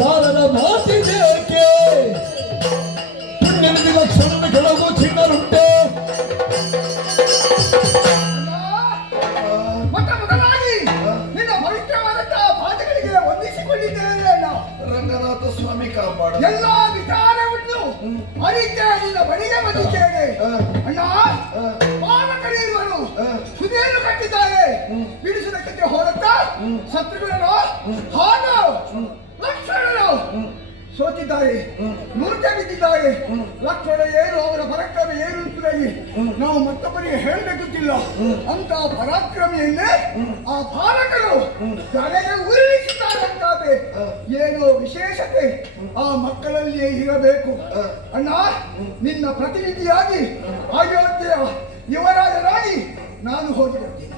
ಗಾರರ ಮಾತಿದೇಕೆ ಪುಣ್ಯನಿಧಿ ಲಕ್ಷಣದ ಕೆಲವು ಚಿನ್ನರುಂಟೆ ಮೊದಲಾಗಿ ನಿನ್ನ ಪವಿತ್ರವಾದಂತಹ ಪಾದಗಳಿಗೆ ವಂದಿಸಿಕೊಂಡಿದ್ದೇನೆ. ರಂಗನಾಥ ಸ್ವಾಮಿ ಕಾಪಾಡ ಎಲ್ಲಾ ವಿಚಾರವನ್ನು ಅರಿಕೆ ನಿನ್ನ ಬಳಿಗೆ ಬಂದಿದ್ದೇನೆ. ಅಣ್ಣ ಪಾಲಕರಿರುವರು ಸುದೇನು ಕಟ್ಟಿದ್ದಾರೆ. ಬಿಡಿಸುವುದಕ್ಕೆ ಹೋರಾಟ ಶತ್ರುಗಳನ್ನು ಹಾಗೂ ಲಕ್ಷ್ಮಣರು ಸೋತಿದ್ದಾರೆ, ಮೂರ್ಛೆ ಬಿದ್ದಿದ್ದಾರೆ. ಲಕ್ಷ್ಮಣ ಏನು, ಅವರ ಪರಾಕ್ರಮ ಏನು ಎಂಬುದಾಗಿ ನಾವು ಮತ್ತೊಬ್ಬರಿಗೆ ಹೇಳಬೇಕಿಲ್ಲ. ಅಂತ ಪರಾಕ್ರಮಿಯನ್ನೇ ಆ ಪಾಲಕರು ತಲೆಗೆ ಉರುಳಿಸಿದ್ದಾರಂತಾದ್ರೆ ಏನೋ ವಿಶೇಷತೆ ಆ ಮಕ್ಕಳಲ್ಲಿಯೇ ಇರಬೇಕು. ಅಣ್ಣ, ನಿನ್ನ ಪ್ರತಿನಿಧಿಯಾಗಿ ಅಯೋಧ್ಯೆಯ ಯುವರಾಜರಾಗಿ ನಾನು ಹೋಗಿ ಬರ್ತೀನಿ.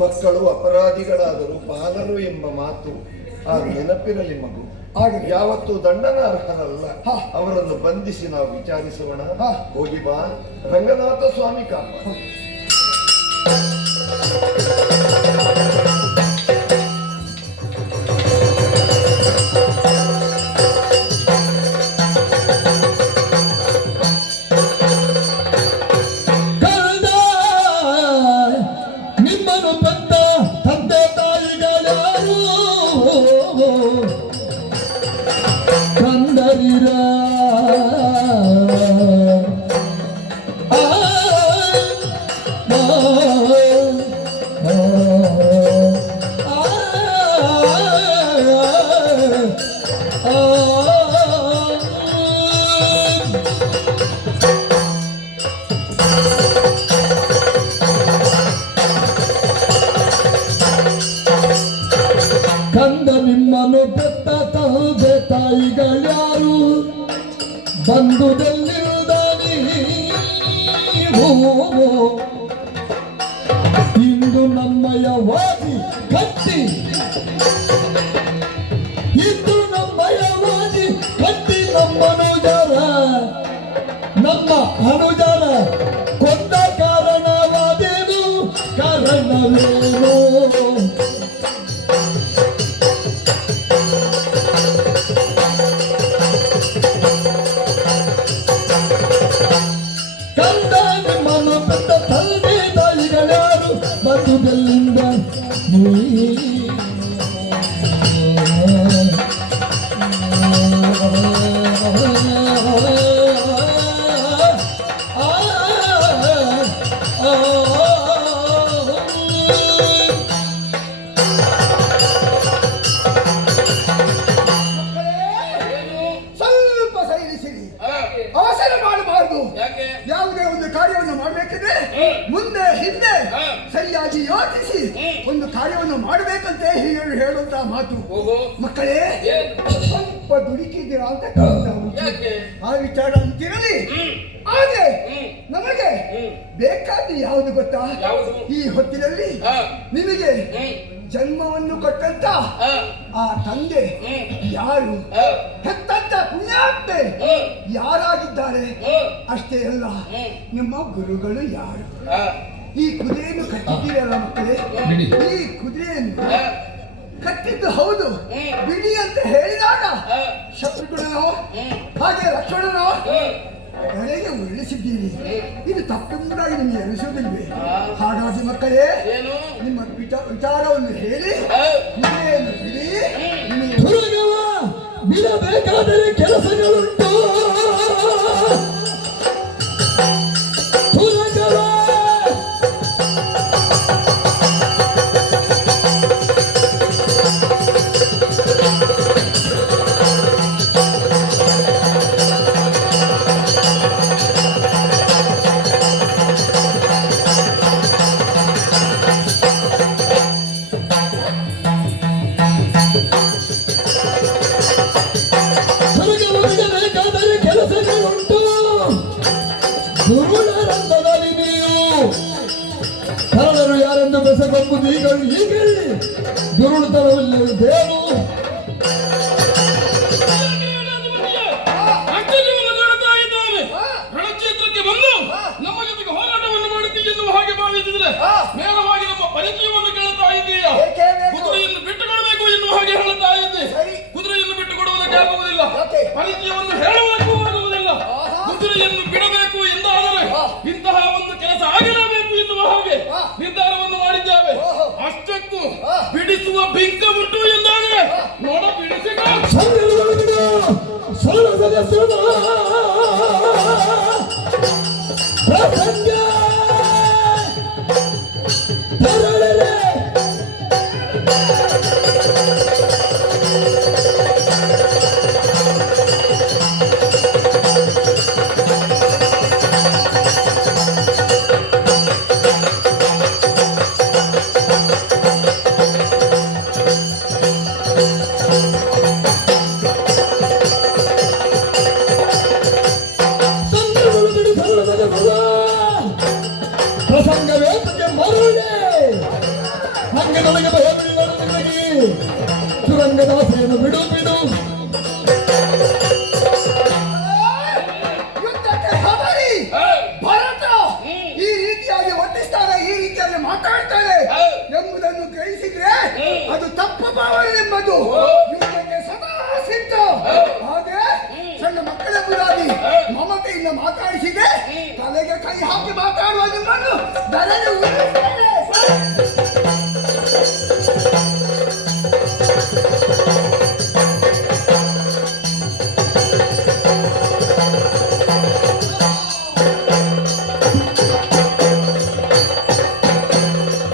ಮಕ್ಕಳು ಅಪರಾಧಿಗಳಾದರೂ ಬಾಲರು ಎಂಬ ಮಾತು ಆ ನೆನಪಿರಲಿ ಮಗು. ಯಾವತ್ತೂ ದಂಡನಾರ್ಹರಲ್ಲ. ಅವರನ್ನು ಬಂಧಿಸಿ ನಾವು ವಿಚಾರಿಸೋಣ. ಹೋಗಿ ಬಾ. ರಂಗನಾಥ ಸ್ವಾಮಿ ಕಾಪಾಡ. ಕಂದ ನಿಮ್ಮನ್ನು ಬೆತ್ತ ತಂದೆ ತಾಯಿಗಳ್ಯಾರು ಬಂಧುದಲ್ಲಿರುವುದ ಇಂದು ನಮ್ಮಯ ವಾದಿ ಕಟ್ಟಿ ಇಂದು ನಮ್ಮಯ ವಾದಿ ಕಟ್ಟಿ ನಮ್ಮ ಅನುಜರ ಕೊಂದ ಕಾರಣವಾದೇನು ಕಾರಣವೇನು ಬಂಧುಗಳಿಂದ ಸ್ವಲ್ಪ ಸೈರಿಸಿರಿ. ಅವಸರ ಮಾಡಬಾರದು. ಯಾವುದೇ ಒಂದು ಕಾರ್ಯವನ್ನು ಮಾಡಬೇಕಿದ್ರೆ ಮುಂದೆ ಹಿಂದೆ ಸರಿಯಾಗಿ ಯೋಚಿಸಿ ಒಂದು ಕಾರ್ಯವನ್ನು ಮಾಡಬೇಕಂತೆ ಹೀಗೆ ಹೇಳುವಂತಹ ಮಾತು. ಮಕ್ಕಳೇ, ಸ್ವಲ್ಪ ದುಡುಕಿದ್ದೀರಾ ಅಂತ ಆ ವಿಚಾರ ಅಂತಿರಲಿ. ಆದ್ರೆ ನಮಗೆ ಬೇಕಾದ ಯಾವುದು ಗೊತ್ತಾ? ಈ ಹೊತ್ತಿನಲ್ಲಿ ನಿಮಗೆ ಜನ್ಮವನ್ನು ಕೊಟ್ಟಂತ ಆ ತಂದೆ ಯಾರು, ಹೆತ್ತಂತ ಪುಣ್ಯಾತ್ಮೆ ಯಾರಾಗಿದ್ದಾರೆ ಅಷ್ಟೇ ಅಲ್ಲ, ನಿಮ್ಮ ಗುರುಗಳು ಯಾರು. ಈ ಕುದುರೆಯನ್ನು ಕಟ್ಟಿದ್ದೀರಲ್ಲ ಮಕ್ಕಳೇ, ಈ ಕುದುರೆಯನ್ನು ಕಟ್ಟಿದ್ದು ಹೌದು, ಬಿಡಿ ಅಂತ ಹೇಳಿದಾಗ ಶತ್ರುಘ್ನನೋ ಹಾಗೆ ಲಕ್ಷ್ಮಣನೋ ಕಡೆಗೆ ಉರುಳಿಸಿದ್ದೀರಿ. ಇದು ತಪ್ಪೆಂಬುದಾಗಿ ನಿಮಗೆ ಅನಿಸೋದಿಲ್ವೇ? ಹಾಗಾಗಿ ಮಕ್ಕಳೇ, ನಿಮ್ಮ ವಿಚಾರವನ್ನು ಹೇಳಿ ಕುದುರೆಯನ್ನು ಬಿಡಿ. ಬಿಡಬೇಕಾದರೆ ಕೆಲಸಗಳುಂಟು. ಈಗಳು ಈಗಲ್ಲಿ ದುರುಳುತನವಿಲ್ಲದೇನು ಅಂತ್ಯಜೀವನ ಕಾಣ್ತಾ ಇದ್ದಾನೆ. ರಣಕ್ಷೇತ್ರಕ್ಕೆ ಬಂದು ನಮ್ಮ ಜೊತೆಗೆ ಹೋರಾಟವನ್ನು ಮಾಡುತ್ತೀಯ ಎನ್ನುವ ಹಾಗೆ ಭಾವಿಸಿದ್ರೆ ನೇರವಾಗಿ ನಮ್ಮ ಪರಿಚಯವನ್ನು ಕೇಳ್ತಾ ಇದ್ದೀಯ. ಕುದುರೆಯನ್ನು ಬಿಟ್ಟುಕೊಡಬೇಕು ಎನ್ನುವ ಹಾಗೆ ಹೇಳ್ತಾ ಇದ್ದೆ. ಕುದುರೆಯನ್ನು ಬಿಟ್ಟುಕೊಡುವುದಕ್ಕೆ ಆಗುವುದಿಲ್ಲ, ಪರಿಚಯವನ್ನು ಹೇಳುವುದಕ್ಕೂ ಆಗುವುದಿಲ್ಲ. ಕುದುರೆಯನ್ನು ಬಿಡಬೇಕು ಎಂದಾದರೆ ಇಂತಹ ಒಂದು ಕೆಲಸ ಆಗಿರಬೇಕು ಎನ್ನುವ ಹಾಗೆ ನಿರ್ಧಾರವನ್ನು ಮಾಡಿದ್ದೇವೆ. ಅಷ್ಟಕ್ಕೂ ಬಿಡಿಸುವ ಬಿಂಕ ಉಂಟು ಎಂದಾದರೆ ನೋಡ ಬಿಡಿಸಿಕ ಪ್ರಸಂಗವೇತಕ್ಕೆ ಮರುಳೆ ಹಂಗೆ ನನಗೆ ಭಯವಿಲ್ಲ ನಿನಗೆ ತುರಂಗದಾಸೆಯನ್ನು ಬಿಡು ಬಿಡು ಯುದ್ಧಕ್ಕೆ ಹಬರಿ ಭರತ ಈ ರೀತಿಯಾಗಿ ವರ್ತಿಸ್ತಾನೆ, ಈ ರೀತಿಯಾಗಿ ಮಾತಾಡ್ತಾನೆ ಎಂಬುದನ್ನು ಗ್ರಹಿಸಿದ್ರೆ ಅದು